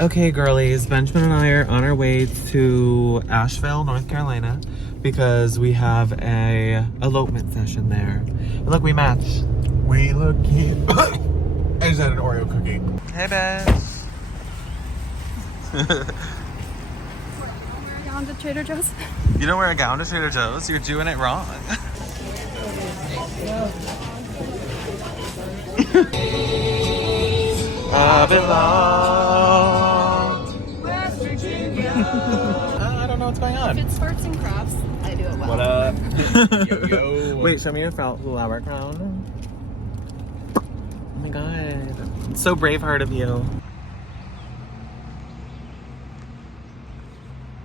Okay, girlies, Benjamin and I are on our way to Asheville, North Carolina, because we have a elopement session there. And look, we match. We look cute. I just had an Oreo cookie. Hey, Beth. Down to Trader Joe's. You don't wear a gown to Trader Joe's? You're doing it wrong. I belong. West Virginia. I don't know what's going on. If it's arts and crafts, I do it well. What up? Yo. Wait, show me your flower crown. Oh my god. It's so braveheart of you.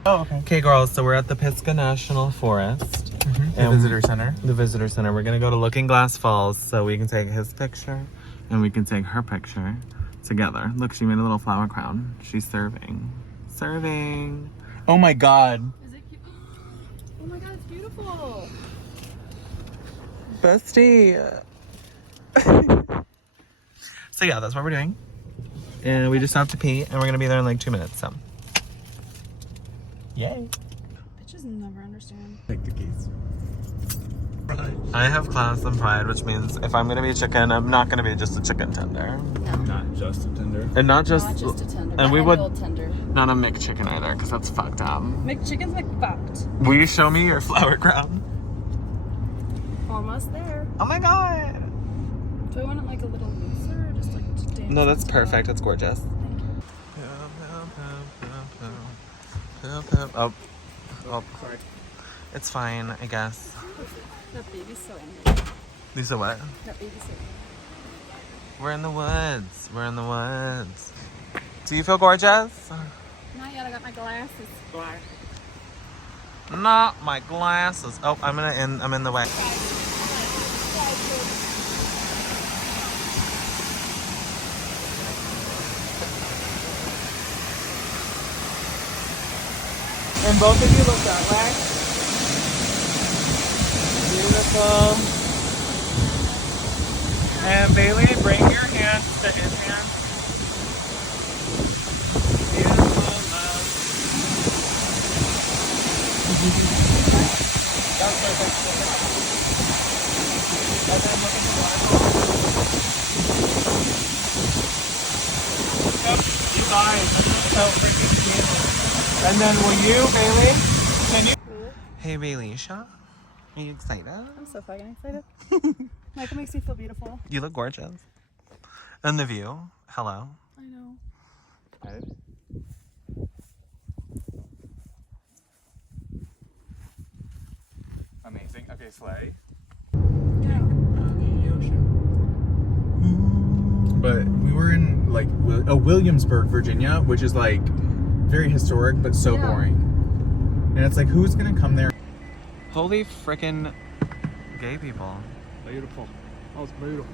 Oh, okay. Okay, girls, so we're at the Pisgah National Forest. The visitor center. The visitor center. We're gonna go to Looking Glass Falls so we can take his picture and we can take her picture together. Look, she made a little flower crown. She's serving. Serving. Oh my god. Is it cute? Oh my god, it's beautiful. Bestie. So yeah, that's what we're doing. And we just have to pee and we're gonna be there in like 2 minutes, so. Yay. Bitches never understand. Take the keys. I have class and pride, which means if I'm gonna be chicken, I'm not gonna be just a chicken tender. Not just a tender. And not just Not just a tender. and we would old tender. not a McChicken either, because that's fucked up. McChicken's McFucked. Will you show me your flower crown? Almost there. Oh my god. Do I want it like a little looser or just like to dance? No, that's on top? perfect. It's gorgeous. Thank you. Oh. Oh. Sorry. It's fine, I guess. That baby's so angry. Lisa, what? That baby's so angry. We're in the woods. We're in the woods. Do you feel gorgeous? Not yet, I got my glasses. Not my glasses. Oh, I'm in the way. And both of you look that way. Beautiful. And Bailey, bring your hands to his hands. Beautiful, love. That's perfect. And then look at the waterfall. Yep, you guys, that's so freaking cute. And then will you, Bailey? Can you? Hey, Baylisha. Are you excited? I'm so fucking excited. Michael makes me feel beautiful. You look gorgeous. And the view. Hello. I know. Amazing. Okay, sleigh. Yeah. But we were in like Williamsburg, Virginia, which is like very historic but so Yeah. boring. And it's like, who's gonna come there? Holy frickin' gay people. Beautiful. That was beautiful.